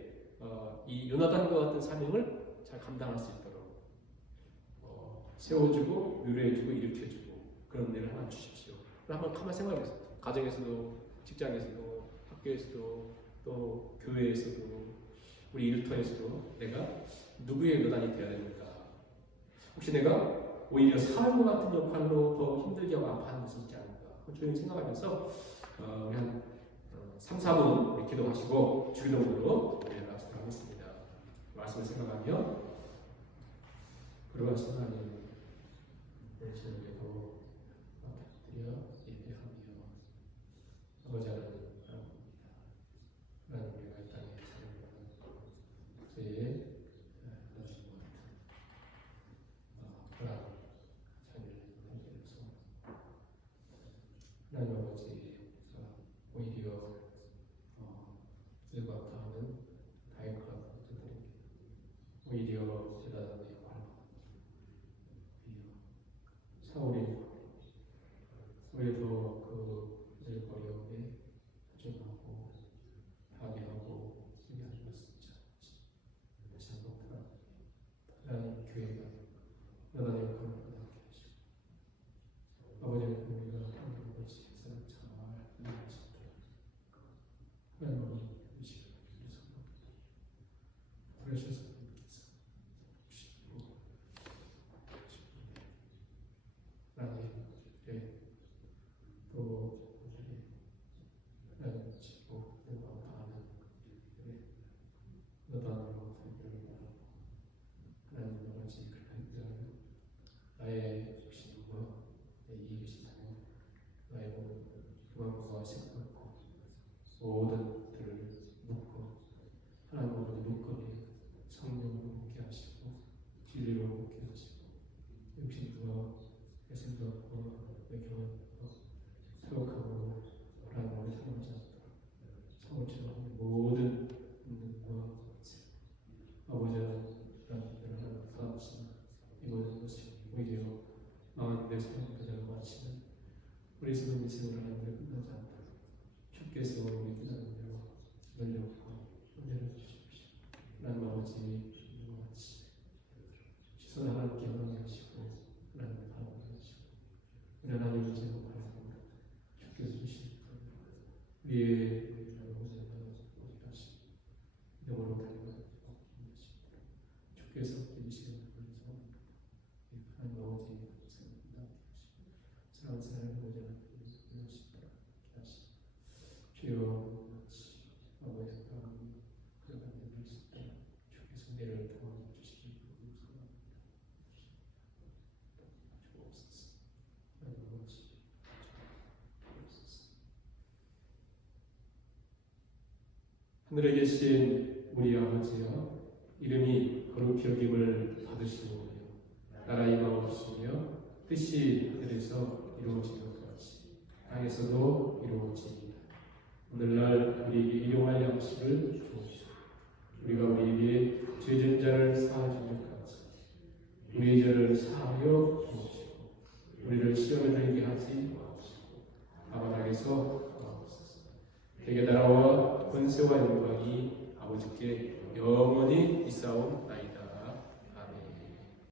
이 요나단과 같은 사명을 잘 감당할 수 있도록 세워주고 위로해주고 일으켜주고 그런 은혜를 하나 주십시오. 한번 가만히 생각해보세요. 가정에서도 직장에서도 학교에서도 또 교회에서도 우리 일터에서도 내가 누구의 요단이 되어야 됩니까? 혹시 내가 오히려 사울과 같은 역할로 더 힘들게 하고 아파하는 것이 있지 않을까? 조용히 생각하면서 우리 한 3, 4분 기도하시고 주기도문으로 우리를 하겠습니다. 말씀을 생각하며 그러하신 하나님 내 주님께도 드려 예배하며 아버지 하나님 하나님 우리가 이 땅에 살아가는 그의 하나님과 같은 불안 자비를 함께해서 하나님 아버지 오히려 들고 아파하는 다윗과 같은 것들이 오히려 대단한 역할을 사울이 오히려 그들의 어려움에 조종하고 파괴하고 쓰게 하는 것은 잘못하라. 하나님 교회가 여단의 역할을 받게 하시고 아버지는 우리가 하는 것이 세상 잘 이해하시도록 하나님 이 시간을 위해서 그러셔서 또 하나님 지고 아파하는 너단으로 살기를 바라고 하나님 아버지 그런 나의 욕심과 내 이웃이 당한 나의 모든 교만과 생각과 모든 들을 묶고 하나님 아버지 묶어내 성령으로 묶게 하시고 진리로 묶게 하시고 욕심과 애생각과 내 교만과 생각하고 하나님 우리 사랑하지 않도록 사울처럼 모든 믿음과 아버지 하나님 사랑하시는 이 모든 것이 오히려 내 삶을 마치는 우리 수는 인생을 하나님을 끝나지 않도록 주께서 우리 기다리며 열렸고 은혜를 주십시오. 하나님 아버지 이와 같이 시선 하나님께 향하게 하시고 하나님을 바라보게 하시고 하나님을 제거 바라봅니다. 주께서 주신 우리의 아버지 하나님 어디 가시고 주께서 이 시간을 통해서 하나님 아버지 사랑하는 사랑을 보자 불러주시다 하시 주여 아버지 아버지 그가 만들 수 있다 주께서 내를 도와주시기 주옵소서 하나님 아버지 주옵소서 하늘에 계신 우리 아버지여 이름이 거룩히 여김을 받으시오며 나라 임하옵시며 뜻이 하늘에서 이루어진 것 같이 땅에서도 이루어지이다. 오늘날 우리에게 일용할 양식을 주옵시오. 우리가 우리에게 죄진 자를 사하여 준 것 같이 우리의 죄를 사하여 주옵시고 우리를 시험에 들게 하지 마옵시고 아바닥에서 나옵소서. 대개 나라와 권세와 영광이 아버지께 영원히 있사옵나이다.